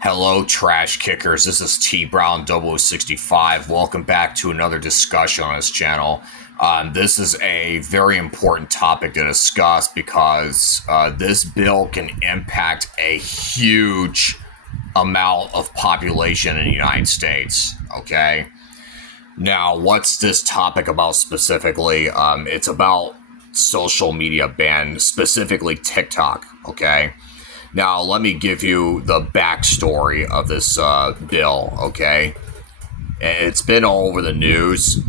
Hello, trash kickers. This is TBrown0065. Welcome back to another discussion on this channel. This is a very important topic to discuss because this bill can impact a huge amount of population in the United States. Okay. Now, what's this topic about specifically? It's about social media ban, specifically TikTok. Okay. Now, let me give you the backstory of this bill, okay? It's been all over the news.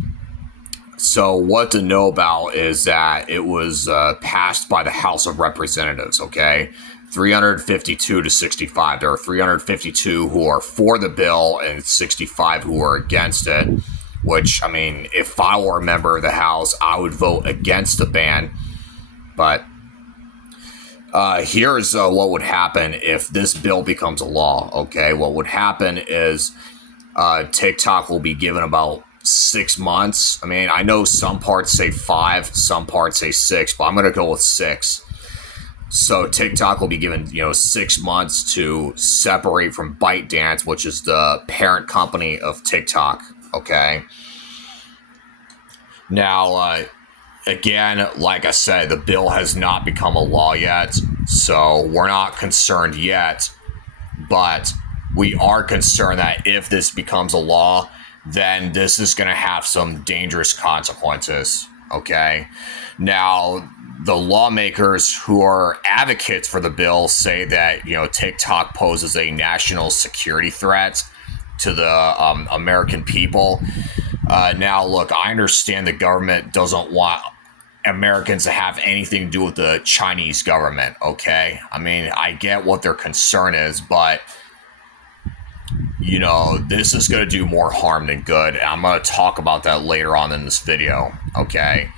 So, what to know about is that it was passed by the House of Representatives, okay? 352 to 65. There are 352 who are for the bill and 65 who are against it, which, I mean, if I were a member of the House, I would vote against the ban. But here's what would happen if this bill becomes a law. Okay, what would happen is TikTok will be given about 6 months. I mean, I know some parts say 5, some parts say 6, but I'm going to go with 6. So TikTok will be given 6 months to separate from ByteDance, which is the parent company of TikTok. Okay. Now, again, like I said, the bill has not become a law yet, so we're not concerned yet, but we are concerned that if this becomes a law, then this is going to have some dangerous consequences, okay? Now, the lawmakers who are advocates for the bill say that, TikTok poses a national security threat to the American people. Now, look, I understand the government doesn't want Americans to have anything to do with the Chinese government, okay? I mean, I get what their concern is, but, this is going to do more harm than good. And I'm going to talk about that later on in this video, okay?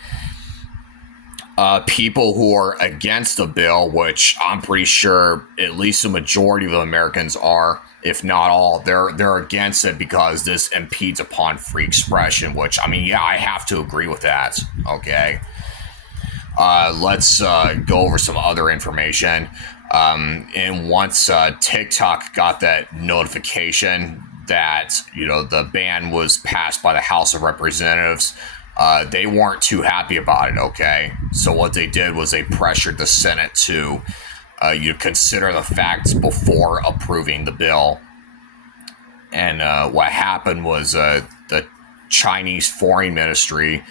People who are against the bill, which I'm pretty sure at least the majority of Americans are, if not all, they're against it because this impedes upon free expression, which, I mean, yeah, I have to agree with that, okay? Let's go over some other information. And once TikTok got that notification that, the ban was passed by the House of Representatives, they weren't too happy about it, okay? So what they did was they pressured the Senate to consider the facts before approving the bill. And what happened was the Chinese Foreign Ministry,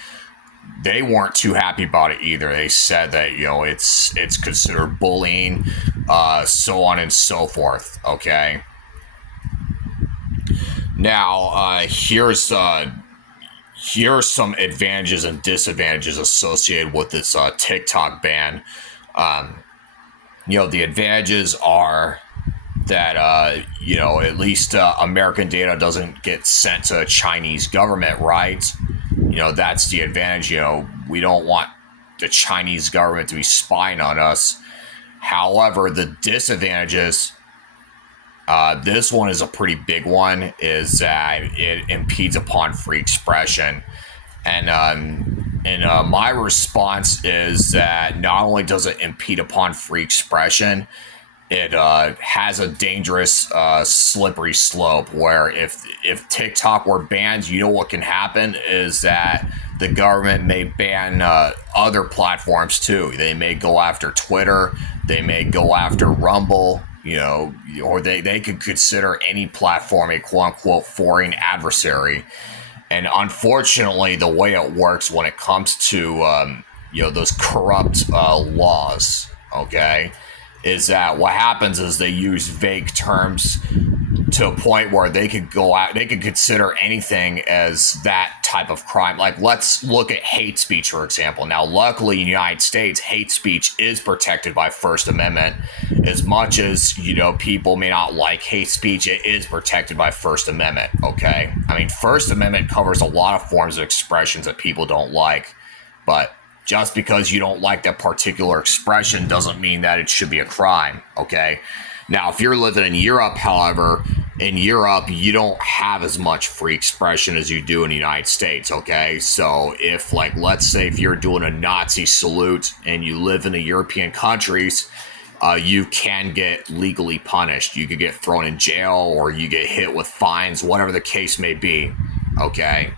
they weren't too happy about it either. They said that it's considered bullying, so on and so forth. Okay. Now here's some advantages and disadvantages associated with this TikTok ban. The advantages are that at least American data doesn't get sent to Chinese government, right? That's the advantage. We don't want the Chinese government to be spying on us. However, the disadvantages, this one is a pretty big one, is that it impedes upon free expression. And my response is that not only does it impede upon free expression, it has a dangerous slippery slope where if TikTok were banned, what can happen is that the government may ban other platforms too. They may go after Twitter, they may go after Rumble, or they could consider any platform a quote-unquote foreign adversary. And unfortunately, the way it works when it comes to those corrupt laws, okay, is that what happens is they use vague terms to a point where they could consider anything as that type of crime. Like, let's look at hate speech, for example. Now, luckily in the United States, hate speech is protected by First Amendment. As much as, people may not like hate speech, it is protected by First Amendment, okay? I mean, First Amendment covers a lot of forms of expressions that people don't like, but just because you don't like that particular expression doesn't mean that it should be a crime, okay? Now, if you're living in Europe, however, in Europe, you don't have as much free expression as you do in the United States, okay? So if, let's say if you're doing a Nazi salute and you live in the European countries you can get legally punished. You could get thrown in jail, or you get hit with fines, whatever the case may be. Okay.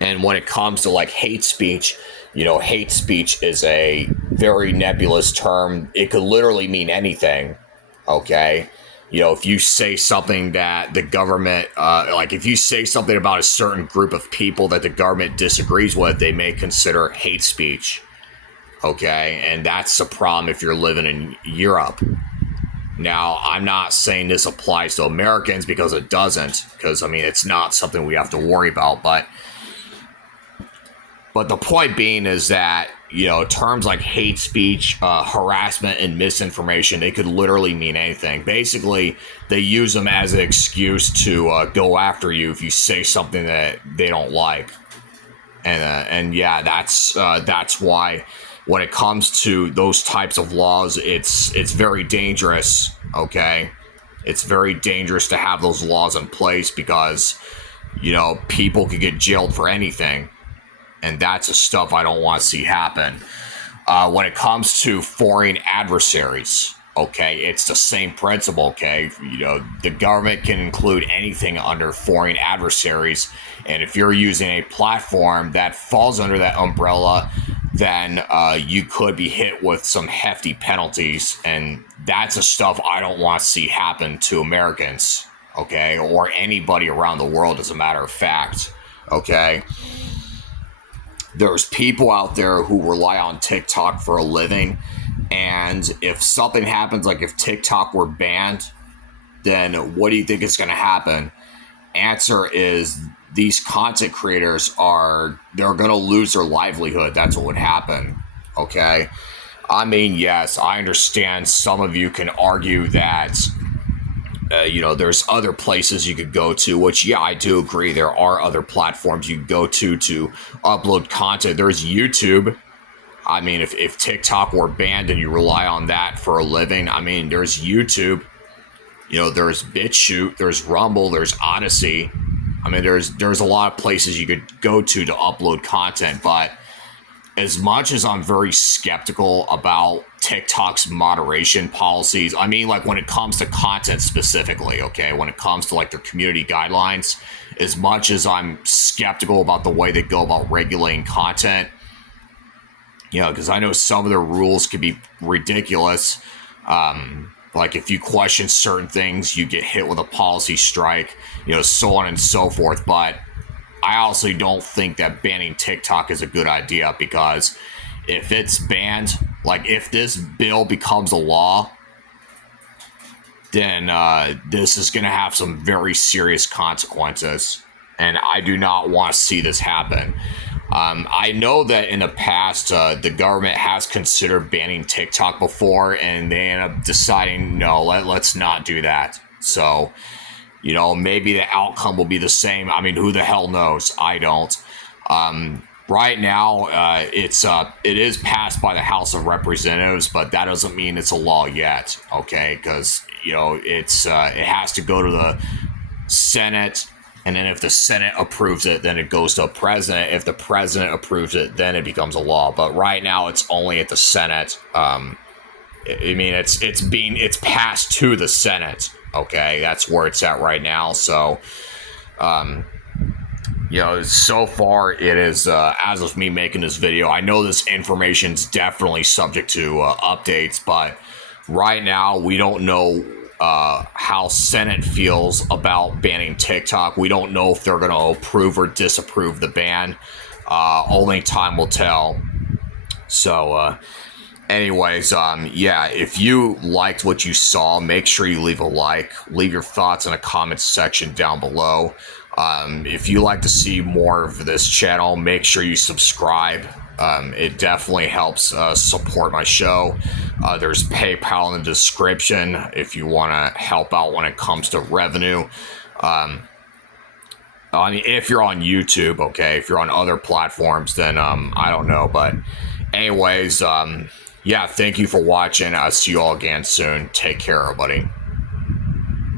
And when it comes to like hate speech, hate speech is a very nebulous term. It could literally mean anything. Okay. If you say something that the government, like if you say something about a certain group of people that the government disagrees with, they may consider hate speech. Okay. And that's a problem if you're living in Europe. Now, I'm not saying this applies to Americans, because it doesn't, because, it's not something we have to worry about. But the point being is that, terms like hate speech, harassment, and misinformation, they could literally mean anything. Basically, they use them as an excuse to go after you if you say something that they don't like. And yeah, that's why when it comes to those types of laws, it's very dangerous. Okay, it's very dangerous to have those laws in place, because people could get jailed for anything, and that's the stuff I don't want to see happen. When it comes to foreign adversaries, okay, it's the same principle. Okay, the government can include anything under foreign adversaries, and if you're using a platform that falls under that umbrella, then you could be hit with some hefty penalties, and that's the stuff I don't want to see happen to Americans, okay, or anybody around the world, as a matter of fact. Okay, there's people out there who rely on TikTok for a living, and if something happens, like if TikTok were banned, then what do you think is going to happen? Answer is, these content creators they're going to lose their livelihood. That's what would happen. Okay. Yes, I understand some of you can argue that, there's other places you could go to, which, yeah, I do agree. There are other platforms you can go to upload content. There's YouTube. If TikTok were banned and you rely on that for a living, there's YouTube. There's BitChute, there's Rumble, there's Odyssey. There's a lot of places you could go to upload content. But as much as I'm very skeptical about TikTok's moderation policies, like when it comes to content specifically, okay, when it comes to like their community guidelines, as much as I'm skeptical about the way they go about regulating content, because I know some of their rules could be ridiculous. Like if you question certain things, you get hit with a policy strike, so on and so forth. But I also don't think that banning TikTok is a good idea, because if it's banned, like if this bill becomes a law, then this is going to have some very serious consequences. And I do not want to see this happen. I know that in the past, the government has considered banning TikTok before, and they end up deciding, no, let's not do that. So, maybe the outcome will be the same. Who the hell knows? I don't. Right now, it is passed by the House of Representatives, but that doesn't mean it's a law yet. Okay, because it has to go to the Senate. And then if the Senate approves it, then it goes to a president. If the president approves it, then it becomes a law. But right now, it's only at the Senate. It's passed to the Senate. Okay, that's where it's at right now. So, so far it is, as of me making this video, I know this information is definitely subject to updates, but right now we don't know how Senate feels about banning TikTok. We don't know if they're going to approve or disapprove the ban. Only time will tell. So, anyways, if you liked what you saw, make sure you leave a like. Leave your thoughts in the comments section down below. If you like to see more of this channel, make sure you subscribe. It definitely helps support my show. There's PayPal in the description if you want to help out when it comes to revenue. If you're on YouTube, okay. If you're on other platforms, then I don't know. But anyways, thank you for watching. I'll see you all again soon. Take care, everybody.